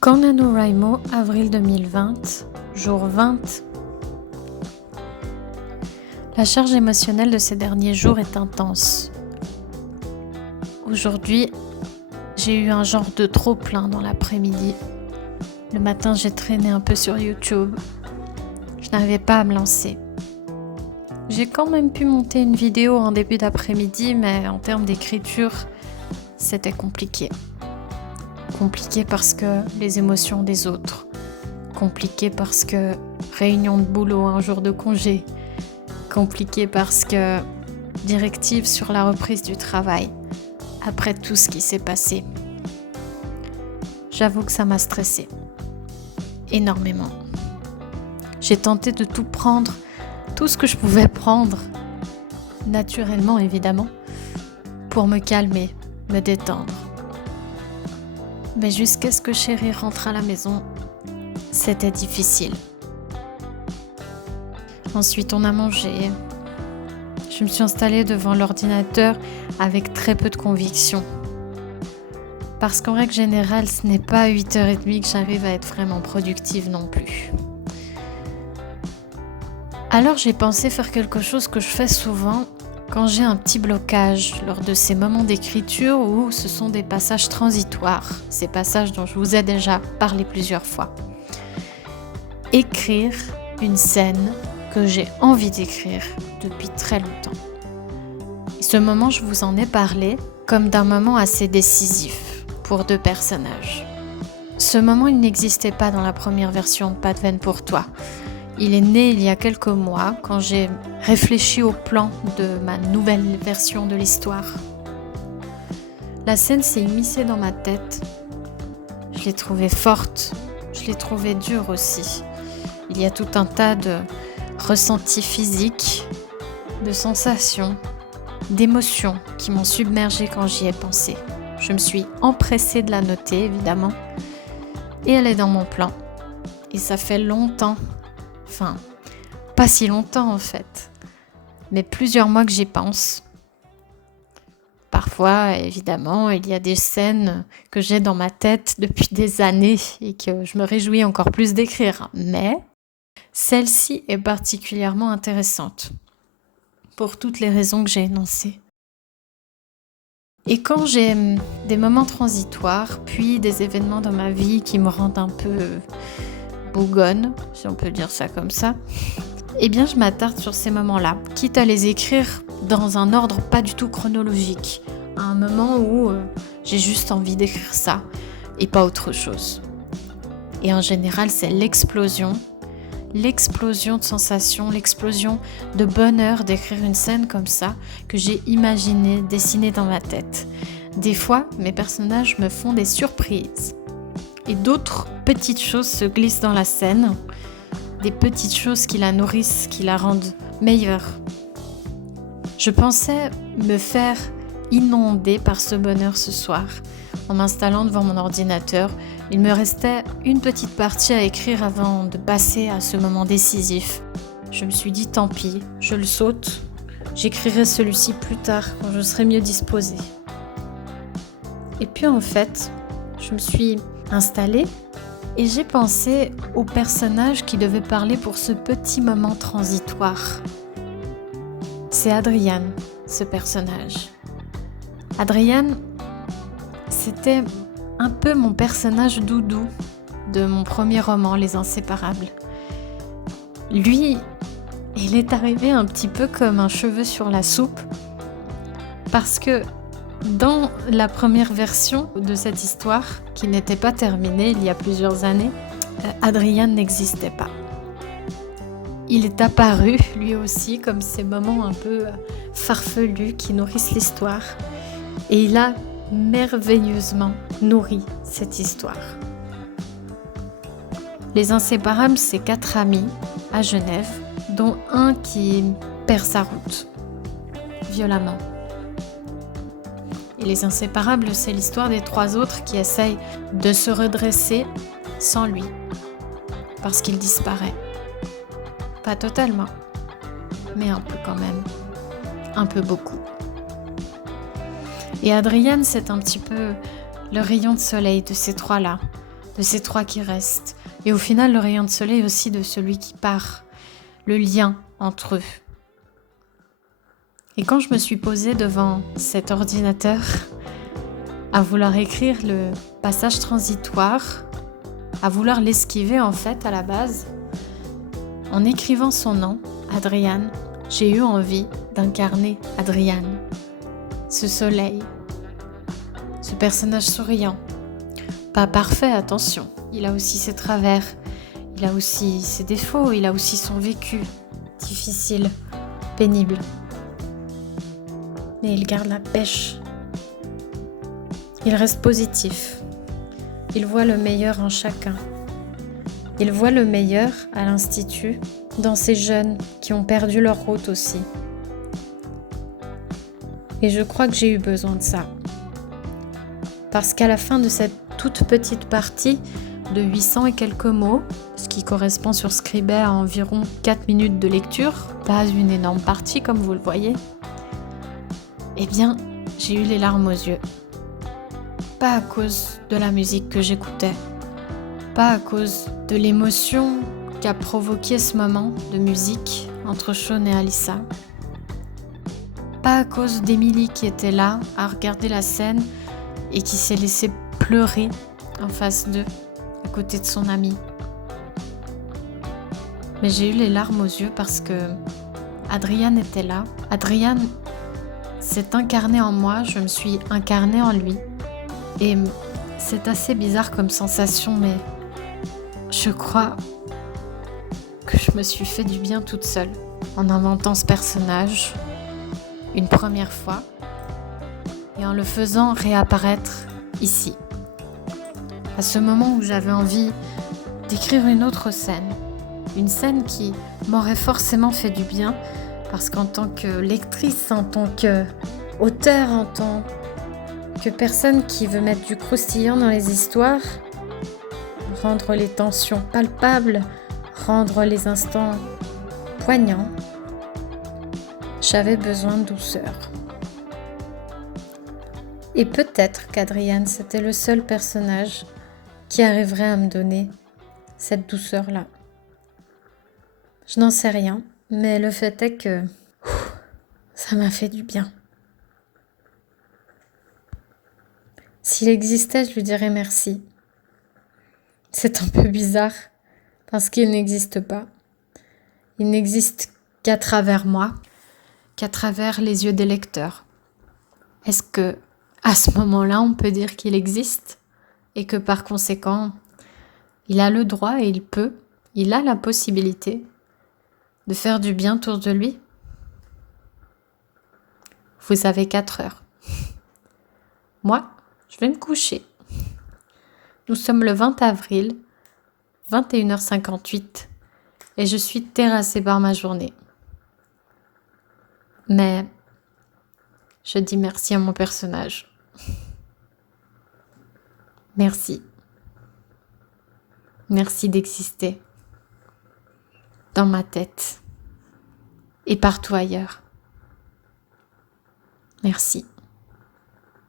Quand NaNoWriMo, avril 2020, jour 20. La charge émotionnelle de ces derniers jours est intense. Aujourd'hui, j'ai eu un genre de trop-plein dans l'après-midi. Le matin, j'ai traîné un peu sur YouTube. Je n'arrivais pas à me lancer. J'ai quand même pu monter une vidéo en début d'après-midi, mais en termes d'écriture, c'était compliqué. Compliqué parce que les émotions des autres. Compliqué parce que réunion de boulot, un jour de congé. Compliqué parce que directive sur la reprise du travail. Après tout ce qui s'est passé. J'avoue que ça m'a stressée. Énormément. J'ai tenté de tout prendre, tout ce que je pouvais prendre, naturellement évidemment, pour me calmer, me détendre. Mais jusqu'à ce que chérie rentre à la maison, c'était difficile. Ensuite, on a mangé. Je me suis installée devant l'ordinateur avec très peu de conviction. Parce qu'en règle générale, ce n'est pas à 8h30 que j'arrive à être vraiment productive non plus. Alors j'ai pensé faire quelque chose que je fais souvent quand j'ai un petit blocage lors de ces moments d'écriture où ce sont des passages transitoires, ces passages dont je vous ai déjà parlé plusieurs fois. Écrire une scène que j'ai envie d'écrire depuis très longtemps. Et ce moment, je vous en ai parlé comme d'un moment assez décisif pour deux personnages. Ce moment, il n'existait pas dans la première version de Pas de veine pour toi. Il est né il y a quelques mois quand j'ai réfléchi au plan de ma nouvelle version de l'histoire. La scène s'est immiscée dans ma tête. Je l'ai trouvée forte, je l'ai trouvée dure aussi. Il y a tout un tas de ressentis physiques, de sensations, d'émotions qui m'ont submergée quand j'y ai pensé. Je me suis empressée de la noter, évidemment, et elle est dans mon plan. Et ça fait longtemps. Enfin, pas si longtemps en fait, mais plusieurs mois que j'y pense. Parfois, évidemment, il y a des scènes que j'ai dans ma tête depuis des années et que je me réjouis encore plus d'écrire. Mais celle-ci est particulièrement intéressante, pour toutes les raisons que j'ai énoncées. Et quand j'ai des moments transitoires, puis des événements dans ma vie qui me rendent un peu bougonne, si on peut dire ça comme ça, eh bien je m'attarde sur ces moments-là, quitte à les écrire dans un ordre pas du tout chronologique, à un moment où j'ai juste envie d'écrire ça et pas autre chose. Et en général, c'est l'explosion de sensations, l'explosion de bonheur d'écrire une scène comme ça que j'ai imaginée, dessinée dans ma tête. Des fois, mes personnages me font des surprises. Et d'autres petites choses se glissent dans la scène, des petites choses qui la nourrissent, qui la rendent meilleure. Je pensais me faire inonder par ce bonheur ce soir. En m'installant devant mon ordinateur, il me restait une petite partie à écrire avant de passer à ce moment décisif. Je me suis dit tant pis, je le saute, j'écrirai celui-ci plus tard quand je serai mieux disposée. Et puis en fait, je me suis installée et j'ai pensé au personnage qui devait parler pour ce petit moment transitoire. C'est Adriane, ce personnage. Adriane, c'était un peu mon personnage doudou de mon premier roman, Les Inséparables. Lui, il est arrivé un petit peu comme un cheveu sur la soupe parce que dans la première version de cette histoire, qui n'était pas terminée il y a plusieurs années, Adriane n'existait pas. Il est apparu, lui aussi, comme ces moments un peu farfelus qui nourrissent l'histoire. Et il a merveilleusement nourri cette histoire. Les Inséparables, c'est 4 amis à Genève, dont un qui perd sa route, violemment. Et les Inséparables, c'est l'histoire des 3 autres qui essayent de se redresser sans lui, parce qu'il disparaît. Pas totalement, mais un peu quand même, un peu beaucoup. Et Adriane, c'est un petit peu le rayon de soleil de ces 3-là, de ces trois qui restent. Et au final, le rayon de soleil aussi de celui qui part, le lien entre eux. Et quand je me suis posée devant cet ordinateur, à vouloir écrire le passage transitoire, à vouloir l'esquiver en fait à la base, en écrivant son nom, Adriane, j'ai eu envie d'incarner Adriane, ce soleil, ce personnage souriant. Pas parfait, attention, il a aussi ses travers, il a aussi ses défauts, il a aussi son vécu difficile, pénible. Mais il garde la pêche. Il reste positif. Il voit le meilleur en chacun. Il voit le meilleur à l'Institut, dans ces jeunes qui ont perdu leur route aussi. Et je crois que j'ai eu besoin de ça. Parce qu'à la fin de cette toute petite partie de 800 et quelques mots, ce qui correspond sur Scribd à environ 4 minutes de lecture, pas une énorme partie comme vous le voyez, eh bien, j'ai eu les larmes aux yeux. Pas à cause de la musique que j'écoutais, pas à cause de l'émotion qu'a provoqué ce moment de musique entre Sean et Alyssa, pas à cause d'Emily qui était là à regarder la scène et qui s'est laissée pleurer en face d'eux, à côté de son ami. Mais j'ai eu les larmes aux yeux parce que Adriane était là. Adriane s'est incarnée en moi, je me suis incarnée en lui. Et c'est assez bizarre comme sensation, mais je crois que je me suis fait du bien toute seule en inventant ce personnage une première fois et en le faisant réapparaître ici. À ce moment où j'avais envie d'écrire une autre scène, une scène qui m'aurait forcément fait du bien parce qu'en tant que lectrice, en tant qu'auteur, en tant que personne qui veut mettre du croustillant dans les histoires, rendre les tensions palpables, rendre les instants poignants, j'avais besoin de douceur. Et peut-être qu'Adriane, c'était le seul personnage qui arriverait à me donner cette douceur-là. Je n'en sais rien, mais le fait est que ça m'a fait du bien. S'il existait, je lui dirais merci. C'est un peu bizarre, parce qu'il n'existe pas. Il n'existe qu'à travers moi, qu'à travers les yeux des lecteurs. Est-ce que, à ce moment-là, on peut dire qu'il existe et que par conséquent, il a le droit et il a la possibilité de faire du bien autour de lui? Vous avez 4 heures. Moi, je vais me coucher. Nous sommes le 20 avril, 21h58, et je suis terrassée par ma journée. Mais je dis merci à mon personnage. Merci. Merci d'exister dans ma tête et partout ailleurs. Merci.